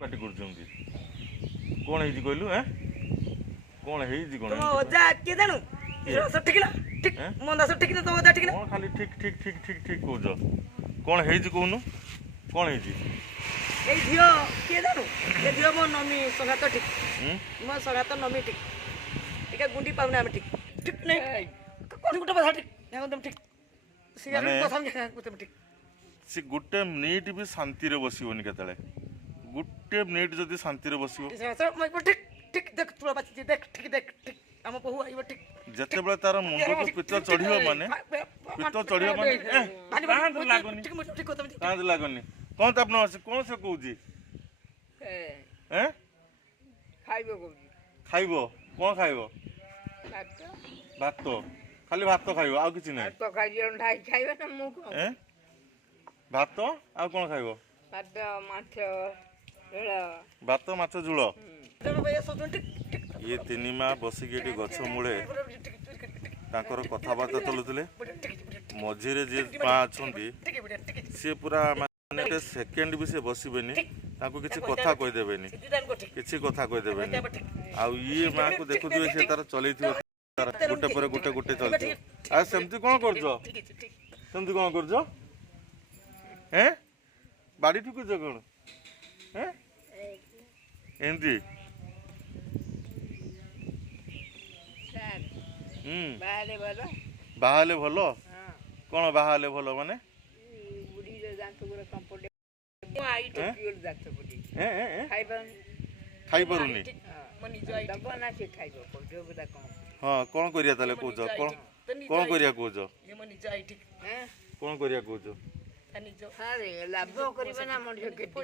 ପାଟି କରୁଛନ୍ତି କଣ ହେଇଛି କହିଲୁ? କଣ ହେଇଛି? କଣ ତମ ଅଜା କିଏ ଜାଣୁ ଠିକ ନା ଠିକ ମନ୍ଦାସ ଠିକ ନା ତମ ଅଜା ଠିକ ନା? କଣ ଖାଲି ଠିକ ଠିକ ଠିକ ଠିକ ଠିକ କହୁଛ? କଣ ହେଇଛି କହୁନୁ? କଣ ହେଇଛି? ଏଇ ଝିଅ କିଏ ଜାଣୁ? ଏ ଝିଅ ମୋ ନମି ସଗାତ ଠିକ ମୋ ସଗାତ ନମି ଠିକ ଟିକେ ଗୁଣ୍ଡି ପାଉନା ଆମେ ଠିକ ଠିକ ନାଇଁ କଣ ଗୋଟେ କଥା ଠିକ ତମ ଠିକ ସିଗାରେଟ କଥା ତମ ଠିକ ସେ ଗୋଟେ ମିନିଟ୍ ବି ଶାନ୍ତିରେ ବସିବନି। କେତେବେଳେ ଗୋଟେ ମିନିଟ୍ ଯଦି ଶାନ୍ତିରେ ବସିବ ଠିକ ଠିକ ଦେଖ ତୁଳା ବାଛି ଦେখ ଠିକ ଦେଖ ଠିକ ଆମ ବୋହୁ ଆଇବ ଠିକ ଯେତେବେଳେ ତାର ମୁଣ୍ଡକୁ ପିତ ଚଢିବ ମାନେ କାହାନ୍ତି ଲାଗୁନି କଣ ତା ଆପଣ କଣ ସେ କହୁଛି? ଖାଇବ କଣ ଖାଇବ? ଭାତ ଖାଲି ଭାତ ଖାଇବ ଆଉ କିଛି ନାହିଁ? ଭାତ ଆଉ କଣ ଖାଇବ? ଭାତ ମାଛ ଝୋଳ। ଇଏ ତିନି ମା ବସିକି ଏଠି ଗଛ ମୂଳେ ତାଙ୍କର କଥାବାର୍ତ୍ତା ଚଲୁଥିଲେ। ମଝିରେ ଯିଏ ମା ଅଛନ୍ତି ସିଏ ପୁରା ମାନେ ଗୋଟେ ସେକେଣ୍ଡ ବି ସେ ବସିବେନି, ତାଙ୍କୁ କିଛି କଥା କହିଦେବେନି, କିଛି କଥା କହିଦେବେନି। ଆଉ ଇଏ ମାଆକୁ ଦେଖୁଥିବେ ସେ ତାର ଚଲେଇଥିବ ଗୋଟେ ପରେ ଗୋଟେ ଗୋଟେ ଚାଲିଥିବ। ଆଉ ସେମିତି କଣ କରୁଛ? ସେମିତି କଣ କରୁଛ? ବାଡ଼ି ଠୁକୁଛ କଣ? ଏମିତି ବାହା ହେଲେ ଭଲ? କଣ ବାହା ହେଲେ ଭଲ ମାନେ? ଖାଇପାରୁନି? ହଁ କଣ କରିବା ତାହେଲେ କହୁଛ? କଣ କରିବା କହୁଛ? କଣ କରିବା କହୁଛ? ଲାଭ କରିବ ନା ମଣିଷ କେତେ